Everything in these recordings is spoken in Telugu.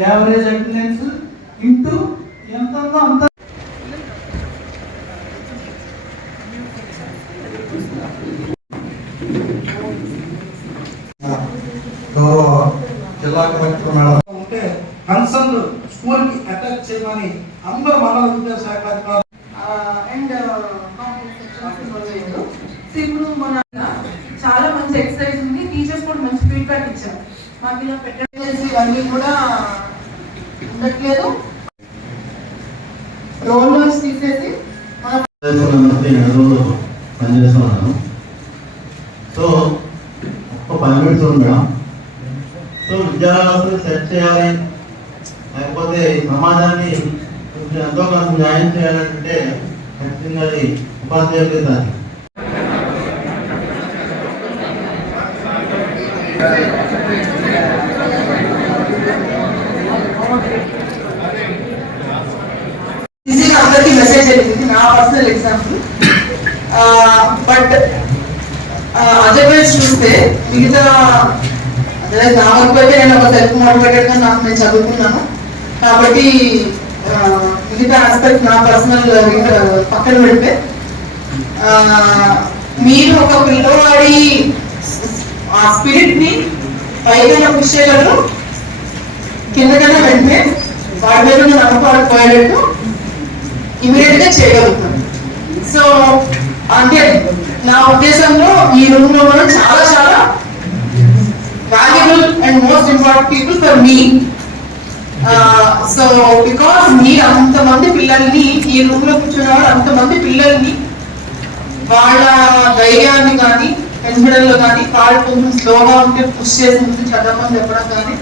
యావరేజ్ అటెండెన్స్ ఇంటూ ఎంత ఉందో అంత. గౌరవ జిల్లా కలెక్టర్ మేడం ఉంటే కన్సర్న్ స్కూల్ కి అటాచ్ చేయమని అందరూ మండల విద్యాశాఖ అధికారులు అండ్ ఇప్పుడు మన చాలా మంచి ఎక్సర్సైజ్ ఉంది. టీచర్స్ కూడా మంచి ఫీడ్బ్యాక్ ఇచ్చారు. మాకు ఇలా పెట్టడం ఇవన్నీ కూడా ఉండట్లేదు. రోల్ వాయిస్ తీసేసి పనిచేస్తున్నాను. సో ఒక్క 10 మినిట్స్ ఉందా? సో విద్యార్థులు సెట్ చేయాలి, లేకపోతే సమాజాన్ని ఎంతో కొంత న్యాయం చేయాలంటే ఖచ్చితంగా అది ఉపాధ్యాయులే దాన్ని. అందరికీ మెసేజ్ జరిగింది, నా పర్సనల్ ఎగ్జాంపుల్. బట్ అదర్వైజ్ చూస్తే మిగతా నా వరకు అయితే నేను ఒక సెల్ఫ్ మోటివేటెడ్ గా నేను చదువుకున్నాను కాబట్టి మిగతా ఆస్పెక్ట్ నా పర్సనల్ పక్కన పెడితే మీరు ఒక పిల్లవాడి ఆ స్పిరిట్ ని పైగా పుష్ చేయగలరు, కిందకన్నా వెంటనే వాడి మీద నమ్మకాలు పోయేటట్టు ఇమీడియట్ గా చేయగలుగుతాను. సో అంటే నా ఉద్దేశంలో ఈ రూమ్ లో కూడా చాలా చాలా valuable and most important people for me. So because మీరు అంతమంది పిల్లల్ని ఈ రూమ్ లో కూర్చున్నవాడు అంతమంది పిల్లల్ని వాళ్ళ ధైర్యాన్ని కానీ పెంచడంలో కానీ వాళ్ళు కొంచెం స్లోగా ఉంటే పుష్ చేసి ముందు చదవమని చెప్పడం కానీ,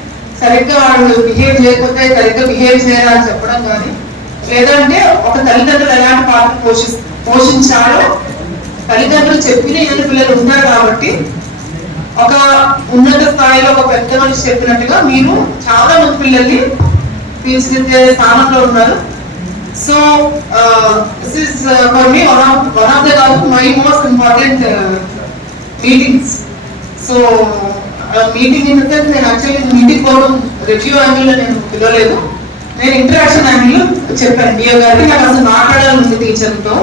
సరిగ్గా వాళ్ళు బిహేవ్ చేయకపోతే సరిగ్గా బిహేవ్ చేయాలని చెప్పడం కానీ, లేదంటే ఒక తల్లిదండ్రులు ఎలాంటి పాత్ర పోషించాలో తల్లిదండ్రులు చెప్పిన ఇద్దరు పిల్లలు ఉన్నారు కాబట్టి ఒక ఉన్నత స్థాయిలో ఒక పెద్ద మనిషి చెప్పినట్టుగా మీరు చాలా మంది పిల్లల్ని తీర్చిదిద్దే స్థానంలో ఉన్నారు. So this is for me one of the my most important meetings. So meeting in the sense నేను యాక్చువల్లీ మీటింగ్ కోసం రివ్యూ యాంగిల్లో నేను పిలవలేదు, నేను ఇంటరాక్షన్ యాంగిల్లో చెప్పాను. డిఓ గారికి నాకు అసలు మాట్లాడాలని టీచర్తో,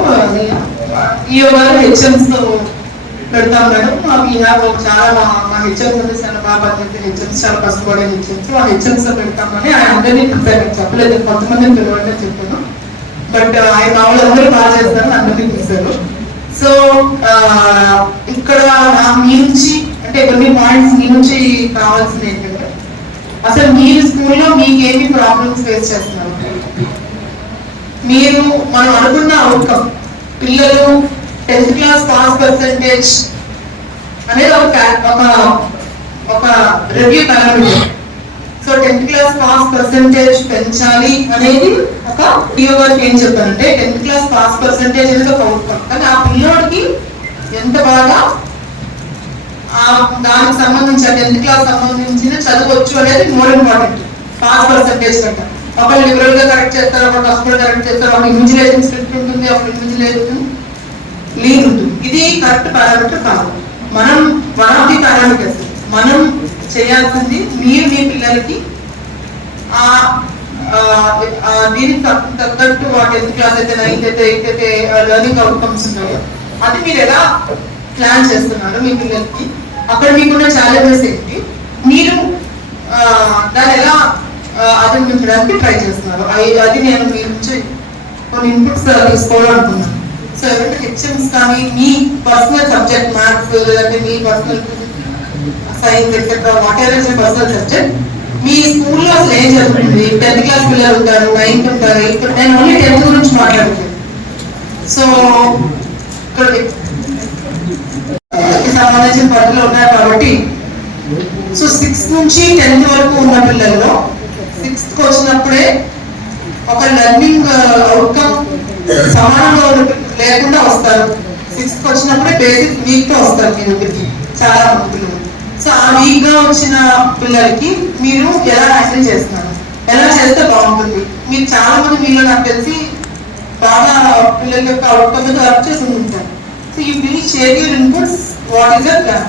డిఓ గారు హెచ్ఎంస్ తో పెడతాం మేడం. చాలా మా హెచ్ఎంస్ బాగా హెచ్ఎంస్ చాలా కష్టపడే హెచ్ఎంస్, ఆ హెచ్ఎంస్ తో పెడతామని ఆయన అందరినీ చెప్పలేదు, కొంతమందిని పిలవండి చెప్పాను. బట్ ఆయన వాళ్ళందరూ బాగా చేస్తారు, అందరినీ తీశారు. సో ఇక్కడ మీ నుంచి అంటే కొన్ని పాయింట్స్ మీ నుంచి కావాల్సింది ఏంటంటే, అసలు మీరు స్కూల్లో మీకేమి ప్రాబ్లమ్స్ ఫేస్ చేస్తున్నారు, మీరు మనం అనుకున్న అవుట్కమ్ పిల్లలు 10th క్లాస్ పాస్ పర్సెంటేజ్ అనేది ఒక review parameter. So 10th class pass percentage పెంచాలి అనేది ఒక డిఓ గారికి ఏం చెప్పారంటే 10th క్లాస్ పాస్ పర్సెంటేజ్ అనేది ఒక అవుట్కమ్, కానీ ఆ పిల్లోడికి ఎంత బాగా దానికి సంబంధించి 10th క్లాస్ సంబంధించిన చదవచ్చు అనేది మోర్ ఇంపార్టెంట్ పాస్ పర్సెంటేజ్ కంటే. ఒకళ్ళు లిబరల్ గా కరెక్ట్ చేస్తారు, ఒక కష్టపడి కరెక్ట్ చేస్తారు, ఒక ఇన్విజిలేషన్ స్క్రిప్ట్ ఉంటుంది, ఒక ఇన్విజిలేషన్ లీన్ ఉంటుంది. ఇది కరెక్ట్ పారామీటర్ కాదు. మనం వన్ ఆఫ్ ది పారామీటర్స్ మనం చేయాల్సింది మీరు మీ పిల్లలకి దీనికి తగ్గట్టు వాటి 10th క్లాస్ అయితే 9th అయితే 8th అయితే లెర్నింగ్ అవుట్కమ్స్ ఉన్నాయో అది మీరు ఎలా ప్లాన్ చేస్తున్నారు మీ పిల్లలకి, అక్కడ మీకున్న ఛాలెంజెస్ ఏంటి, మీరు దాన్ని ఎలా అధిగమించడానికి ట్రై చేస్తున్నారు, అది నేను మీ నుంచి కొన్ని ఇన్పుట్స్ తీసుకోవాలనుకున్నాను. సో ఎవరైనా హెచ్ఎంస్ కానీ మీ పర్సనల్ సబ్జెక్ట్ మ్యాథ్స్ లేదంటే మీ personal science etcetera whatever is personal subject మీ స్కూల్లో అసలు ఏం జరుగుతుంది, 10th క్లాస్ పిల్లలు ఉంటారు, 9th ఉంటారు, ఇప్పుడు నేను ఓన్లీ 10th గురించి మాట్లాడుతాను. సో ఇక్కడ సంబంధించిన పద్ధతులు ఉన్నాయి కాబట్టి సో 6th నుంచి 10th వరకు ఉన్న పిల్లల్లో 6th వచ్చినప్పుడే ఒక లెర్నింగ్ అవుట్కమ్ సమానంగా లేకుండా వస్తారు. 6th వచ్చినప్పుడే బేసిక్ వీక్ తో వస్తారు మీ దగ్గరికి చాలా మంది పిల్లలు. సో ఆ వీక్ గా వచ్చిన పిల్లలకి మీరు ఎలా హ్యాండిల్ చేస్తున్నారు, ఎలా చేస్తే బాగుంటుంది. మీరు చాలా మంది మీలో నాకు తెలిసి బాగా పిల్లల యొక్క అవుట్కమ్ మీద వర్క్ చేసి ఉంటారు. So you please share your inputs. What is your plan?